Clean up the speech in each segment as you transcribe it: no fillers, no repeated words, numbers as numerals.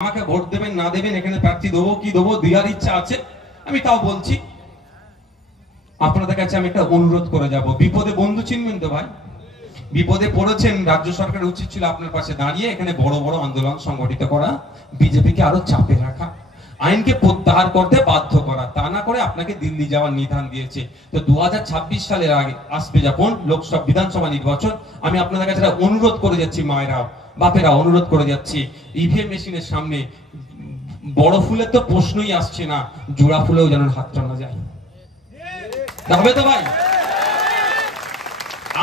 আমাকে ভোট দেবেন না দেবেন, এখানে প্রার্থী দেবো কি দেবো দেওয়ার ইচ্ছা আছে, আমি তাও বলছি আপনাদের কাছে আমি একটা অনুরোধ করে যাব। বিপদে বন্ধু চিনবেন তো ভাই, বিপদে পড়েছেন, রাজ্য সরকারের উচিত ছিল আপনার পাশে দাঁড়িয়ে এখানে বড় বড় আন্দোলন সংগঠিত করা, বিজেপিকে আরো চাপে রাখা, আইনকে প্রত্যাহার করতে বাধ্য করা, তা না করে আপনাকে দিল্লি যাওয়ার নিধান দিয়েছে। তো 2026 সালের আগে আসবে যখন লোকসভা বিধানসভা নির্বাচন, আমি আপনাদের কাছে অনুরোধ করে যাচ্ছি, মায়েরা বাপেরা অনুরোধ করে যাচ্ছি, ইভিএম মেশিনের সামনে বড় ফুলের তো প্রশ্নই আসছে না, জোড়া ফুলেও যেন হাত টানা যায়। হবে তো ভাই?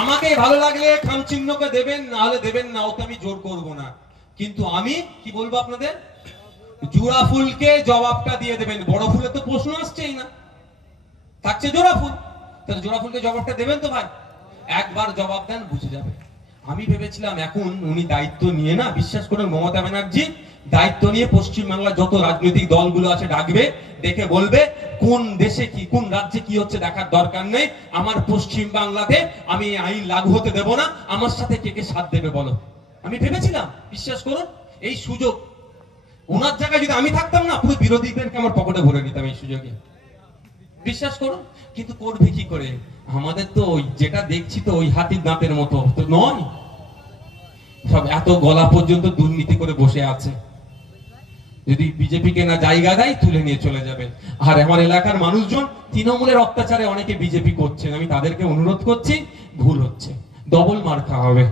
আমাকে ভালো লাগলে খাম চিহ্নকে দেবেন, না হলে দেবেন না, ওতে আমি জোর করব না। কিন্তু আমি কি বলবো আপনাদের, জোড়া ফুলকে জবাবটা দিয়ে দেবেন। বড় ফুলের তো প্রশ্ন আসছেই না, থাকছে জোড়া ফুল, তাহলে জোড়া ফুলকে জবাবটা দেবেন তো ভাই। একবার জবাব দেন, বুঝে যাবে। আমি ভেবেছিলাম এখন উনি দায়িত্ব নিয়ে, না বিশ্বাস করেন মমতা ব্যানার্জি দায়িত্ব নিয়ে পশ্চিমবাংলার যত রাজনৈতিক দলগুলো আছে ডাকবে, ডেকে বলবে কোন দেশে কি কোন রাজ্যে কি হচ্ছে দেখার দরকার নেই, আমার পশ্চিম বাংলাতে আমি আইন লাগু হতে দেব না, আমার সাথে কে কে সাথ দেবে বলো। আমি ভেবেছিলাম, বিশ্বাস করুন এই সুযোগ ওনার জায়গায় যদি আমি থাকতাম না, পুরো বিরোধীদেরকে আমার পকেটে ভরে নিতাম এই সুযোগে, বিশ্বাস করুন। কিন্তু করবে কি করে, আমাদের তো ওই যেটা দেখছি তো ওই হাতির দাঁতের মতো তো নয়, সব এত গলা পর্যন্ত দুর্নীতি করে বসে আছে। যদি বিজেপিকে না জায়গা দেয় তুলে নিয়ে চলে যাবে। আর আমার এলাকার মানুষজন তৃণমূলের অত্যাচারে অনেকে বিজেপি করছেন, আমি তাদেরকে অনুরোধ করছি, ভুল হচ্ছে, ডবল মার খাওয়া হবে,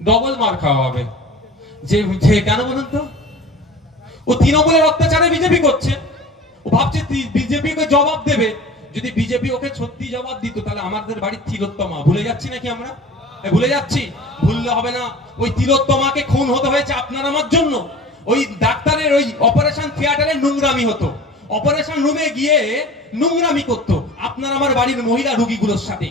ডবল মার খাওয়া হবে। যে কেন বলুন তো, ও তৃণমূলের অত্যাচারে বিজেপি করছে, ও ভাবছে বিজেপিকে জবাব দেবে। যদি বিজেপি ওকে সত্যি জবাব দিত, তাহলে আমাদের বাড়ির তিলোত্তমা ভুলে যাচ্ছি নাকি আমরা, ভুলে যাচ্ছি? ভুললে হবে না, ওই তিলোত্তমাকে খুন হতে হয়েছে আপনার আমার জন্য। ওই ডাক্তারের ওই অপারেশন থিয়েটারে নোংরামি হতো, অপারেশন রুমে গিয়ে নোংরামি করতো আপনার আমার বাড়ির মহিলা রোগীগুলোর সাথে,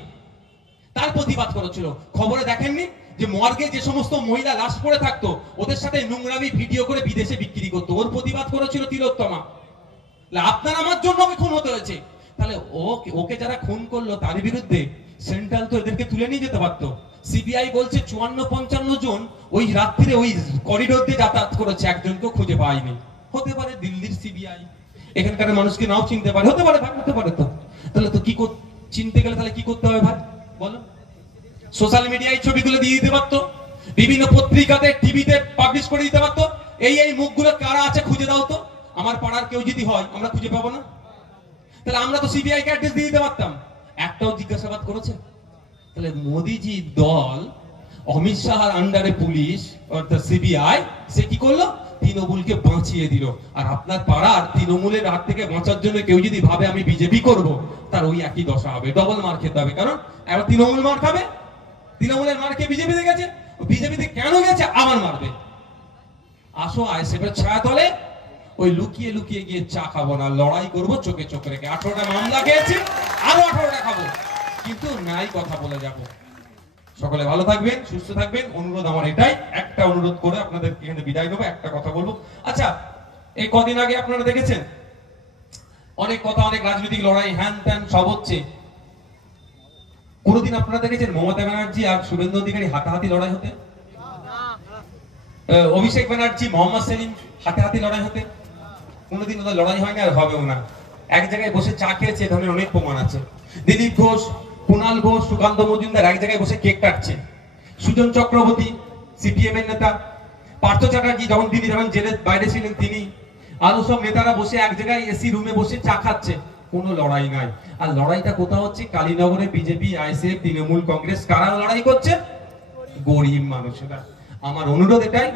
তার প্রতিবাদ করেছিল। খবরে দেখেননি যে মর্গে যে সমস্ত মহিলা লাশ পড়ে থাকতো, ওদের সাথে নোংরামি ভিডিও করে বিদেশে বিক্রি করতো, ওর প্রতিবাদ করেছিল তিলোত্তমা। আপনার আমার জন্য ওকে খুন হতে হয়েছে, তাহলে ওকে যারা খুন করলো তার বিরুদ্ধে সেন্ট্রাল তো এদেরকে তুলে নিয়ে যেতে পারতো। সিবিআই বলছে 54-55 জন ওই রাত্রিরে ওই করিডোর দিয়ে যাতায়াত করেছে, একজনকেও খুঁজে পায়নি। হতে পারে দিল্লির সিবিআই এখানকার মানুষকে নাও চিনতে পারে, হতে পারে ভাই, হতে পারে। তো তাহলে তো কি চিনতে গেলে তাহলে কি করতে হবে ভাই বলো? সোশ্যাল মিডিয়ায় ছবিগুলো দিয়ে দিতে পারতো, বিভিন্ন পত্রিকাতে টিভিতে পাবলিশ করে দিতে পারতো, এই মুখগুলো কারা আছে খুঁজে দাও তো, আমার পাড়ার কেউ যদি হয় আমরা খুঁজে পাবো না? তাহলে আমরা তো সিবিআই কে অ্যাড্রেস দিয়ে দিতে পারতাম, একটাও জিজ্ঞাসাবাদ করেছে? তাহলে মোদিজি দল, অমিত শাহর আন্ডারে পুলিশ অর্থাৎ সিবিআই, সে কি করলো, তৃণমূলকে বাঁচিয়ে দিল। আর আপনার পাড়ার তৃণমূলের হাত থেকে বাঁচার জন্য কেউ যদি ভাবে আমি বিজেপি করব, তার ওই একই দশা হবে, ডবল মার খেতে হবে। কারণ এবার তৃণমূল মার খাবে, তৃণমূলের মার খেয়ে বিজেপিতে গেছে, বিজেপিতে কেন গেছে আবার মারবে। আসো আইএসএফের ছায়া তলে ওই লুকিয়ে লুকিয়ে গিয়ে চা খাবো না, লড়াই করবো চোখে চোখ রেখে। 18টা মামলা খেয়েছি, আরো 18টা খাবো, কিন্তু নাই কথা বলে যাব। সকলে ভালো থাকবেন, সুস্থ থাকবেন, অনুরোধ আমার এটাই, একটা অনুরোধ করে আপনাদের এখানে বিদায় দেবো, একটা কথা বলবো। আচ্ছা, এই কদিন আগে আপনারা দেখেছেন অনেক কথা, অনেক রাজনৈতিক লড়াই হ্যান ত্যান সব হচ্ছে। কোনদিন আপনারা দেখেছেন মমতা ব্যানার্জি আর শুভেন্দু অধিকারী হাতাহাতি লড়াই হতে? অভিষেক ব্যানার্জি মোহাম্মদ সেলিম হাতাহাতি লড়াই হতে? কোনোদিন ওদের লড়াই হয় না, আর হবেও না। এক জায়গায় বসে চা খেয়েছে, এ ধরনের অনেক প্রমাণ আছে। দিলীপ ঘোষ, কুণাল ঘোষ, সুকান্ত মজুমদার এক জায়গায় বসে কেক কাটছে। সুজন চক্রবর্তী সিপিএম এর নেতা, পার্থ চ্যাটার্জি যখন দিল্লি যখন জেলের বাইরে ছিলেন তিনি, আরো সব নেতারা বসে এক জায়গায় এসি রুমে বসে চা খাচ্ছে, কোনো লড়াই নাই। আর লড়াইটা কোথাও হচ্ছে কালীনগরে, বিজেপি, আইএসএফ, তৃণমূল, কংগ্রেস, কারা লড়াই করছে? গরিব মানুষেরা। আমার অনুরোধ এটাই,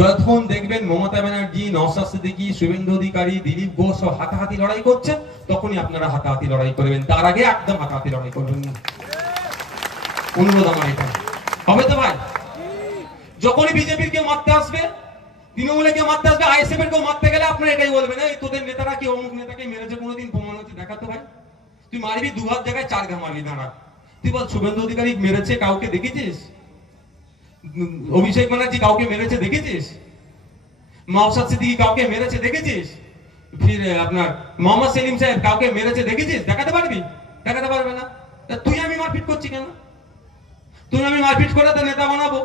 যখন দেখবেন মমতা ব্যানার্জি, নওশাদ সিদ্দিকী, শুভেন্দু অধিকারী, দিলীপ ঘোষ হাতাহাতি লড়াই করছে, তখনই আপনারা হাতাহাতি লড়াই করবেন, তার আগে একদম হাতাহাতি লড়াই করবেন না। অনুরোধ আমার এটা, হবে তো ভাই? যখনই বিজেপির কেউ মারতে আসবে, তৃণমূলে কেউ মারতে আসবে, আইএসএফ এর কেউ মারতে গেলে আপনারা এটাই বলবেন, এই তোদের নেতারা কি অমুক নেতাকে মেরেছে, কোনোদিন প্রমাণ হচ্ছে দেখাতে ভাই? তুই মারবি 2 হাত জায়গায় 4 ঘা মারবি, দাঁড়া। তুই বল শুভেন্দু অধিকারী মেরেছে কাউকে দেখেছিস? অভিষেক ব্যানার্জি কাউকে মেরেছে দেখেছিস? নওশাদ সিদ্দিকী কাউকে মেরেছে দেখেছিস? ফির আপনার মোহাম্মদ সেলিম সাহেব কাউকে মেরেছে দেখেছিস? দেখাতে পারবি? দেখাতে পারবে না। তুই আমি মারপিট করছি কেন? তুই আমি মারপিট করে তো নেতা বানাবো?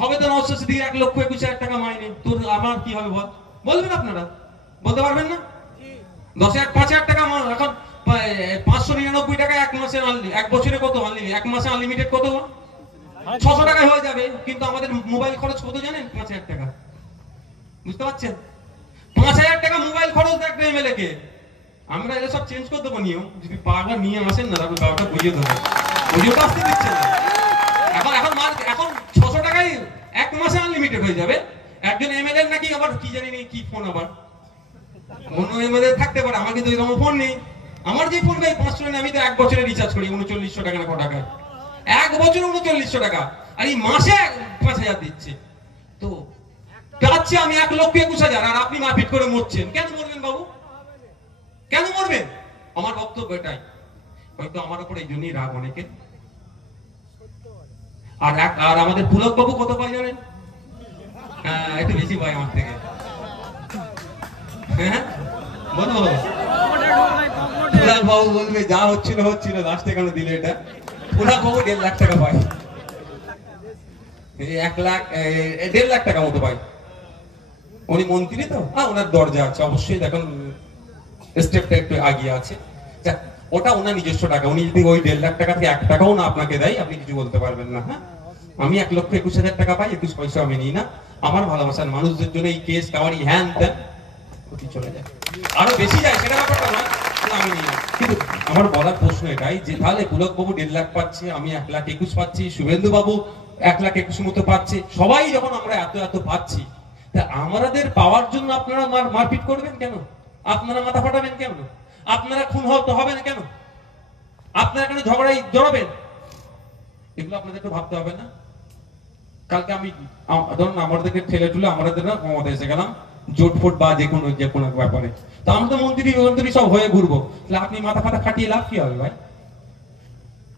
হবে তো নওশাদ সিদ্দিকী 1,21,000 টাকা মাইনে, তোর আমার কি হবে বল? বলবেন আপনারা? বলতে পারবেন না? 10,000 5,000 টাকা এখন 599 টাকা এক মাসে, এক বছরে কত আনলিমিটেড, এক মাসে আনলিমিটেড কত? 600 টাকায় হয়ে যাবে। কিন্তু আমাদের মোবাইল খরচ কত জানেন? 5,000 টাকা। বুঝতে পারছেন? 5,000 টাকা মোবাইল খরচ একটা এমএলএ কে। আমরা এটা সব চেঞ্জ করে দেবো নিয়ম, যদি পাওয়াটা নিয়ে আসেন না তারপর পাওয়াটা বুঝিয়ে দেবো। বুঝিয়ে তো আসতে দিচ্ছে না। এখন এখন এখন 600 টাকায় এক মাসে আনলিমিটেড হয়ে যাবে। একজন এমএলএ নাকি আবার কি জানি নেই কি ফোন, আবার অন্য এমএলএ থাকতে পারে, আমার কিন্তু এরকম ফোন নেই। আমার যে ফোন ভাই 500 টাকা, আমি তো এক বছরে রিচার্জ করি 3900 টাকা না ক টাকা, এক বছরে 3900 টাকা, আর এই মাসে 5,000 দিচ্ছে। তো যাচ্ছে আমি 1,21,000, আর আপনি মারপিট করে মরছেন। কেন মরবেন বাবু? কেন মরবেন? আমার বক্তব্য এটাই। হয়তো আমার উপর এই জন্যই রাগ অনেকে। আর আমাদের পুলক বাবু কত পাই জানেন? একটু বেশি পাই আমার থেকে। হ্যাঁ বলো। পুলক বাবু বলবে যা হচ্ছিল হচ্ছিল, লাস্টে কেন দিলে এটা? পুলক বাবু 1.5 লাখ টাকা পায়, 1,1.5 লাখ টাকা মতো পায়। উনি মন্ত্রী তো, হ্যাঁ ওনার দরজা আছে অবশ্যই, দেখুন স্টেপটা একটু আগিয়ে আছে। ওটা ওনার নিজস্ব টাকা। উনি যদি ওই 1.5 লাখ টাকা থেকে 1 টাকাও না আপনাকে দেয়, আপনি কিছু বলতে পারবেন না। হ্যাঁ, আমি 1,21,000 টাকা পাই, 21 পয়সা আমি নিই না। আমার ভালোবাসার মানুষদের জন্য এই কেস কাওয়ারি হ্যান ত্যান চলে যায়, আরো বেশি যায়, সেটা ব্যাপারটা নয়, আমি নিই না। কিন্তু আমার বলার প্রশ্ন এটাই যে তাহলে পুলক বাবু 1.5 লাখ পাচ্ছে, আমি 1,21,000 পাচ্ছি, শুভেন্দু বাবু 1,21,000 মতো পাচ্ছে, সবাই যখন আমরা এত এত পাচ্ছি, তা আমাদের পাওয়ার জন্য আপনারা মারপিট করবেন কেন? আপনারা মাথা ফাটাবেন কেন? আপনারা খুন হবেন কেন? আপনারা কেন ঝগড়ায় জড়াবেন? এগুলো আপনাদের একটু ভাবতে হবে না? কালকে আমি ধরুন আমাদেরকে ঠেলে টুলে আমাদের না ক্ষমতা এসে গেলাম, জোট ফোট বা যে কোনো ব্যাপারে, তো আমরা তো মন্ত্রী সব হয়ে ঘুরবো, তাহলে আপনি মাথা ফাটা খাটিয়ে লাভ কি হবে ভাই?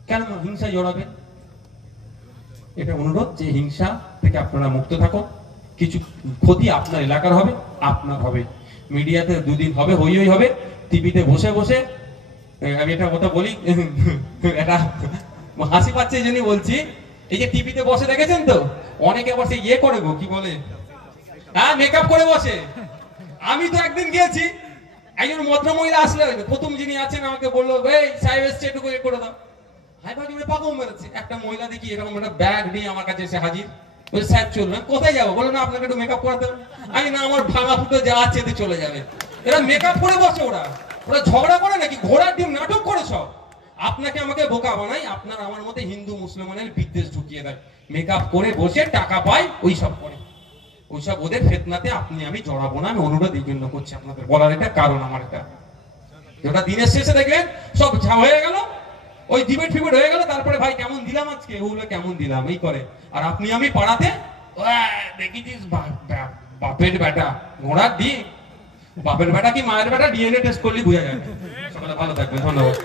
কেন হিংসায় জড়াবেন? এটা অনুরোধ যে হিংসা থেকে আপনারা মুক্ত থাকুন। কিছু ক্ষতি আপনার এলাকার হবে, আপনার হবে। মিডিয়াতে 2 দিন হবে, হই হবে, টিভিতে বসে বসে। আমি একটা কথা বলি, এটা হাসি পাচ্ছে এই জন্যই বলছি, এই যে টিভিতে বসে দেখেছেন তো, অনেকে আবার সে ইয়ে করে গো, কি বলে, হ্যাঁ মেকআপ করে বসে। আমি তো একদিন গিয়েছি, একজন ভদ্র মহিলা আসলে, প্রথম যিনি আছেন আমাকে বললো, এই সাহেব এসছে একটু করে দাও। হাই ভাই পাগল মেরেছে। একটা মহিলা দেখি এরকম একটা ব্যাগ নিয়ে আমার কাছে এসে হাজির, বলছে স্যার চলবেন। কোথায় যাবো? বলো না আপনাকে একটু মেকআপ করাতে হবে। আমি না, আমার ভাঙা ফুটো যা আছে চলে যাবে। এরা মেকআপ করে বসে, ওরা ঝগড়া করে নাকি ঘোড়ার ডিম নাটক করে সব। আপনাকে আমাকে বোকা বানাই, আপনার আমার মধ্যে হিন্দু মুসলমানের বিদ্বেষ ঢুকিয়ে দেয়, মেকআপ করে বসে টাকা পায়, ওই সব করে। ওইসব ওদের ফেতনাতে আপনি আমি জড়াবো না। আমি অনুরোধ এই জন্য করছি আপনাদের, বলার এটা কারণ আমার এটা। যেটা দিনের শেষে দেখবেন সব হয়ে গেল, ওই ডিবেট ফিবেট হয়ে গেল, তারপরে ভাই কেমন দিলাম আজকে, ওগুলো কেমন দিলাম এই করে। আর আপনি আমি পাড়াতে দেখিছিস বাপের বেটা ঘোড়ার ডিম, বাপের বেটা কি মায়ের বেটা ডিএনএ টেস্ট করলে বোঝা যাবে। সকালে ভালো থাকবে, ধন্যবাদ।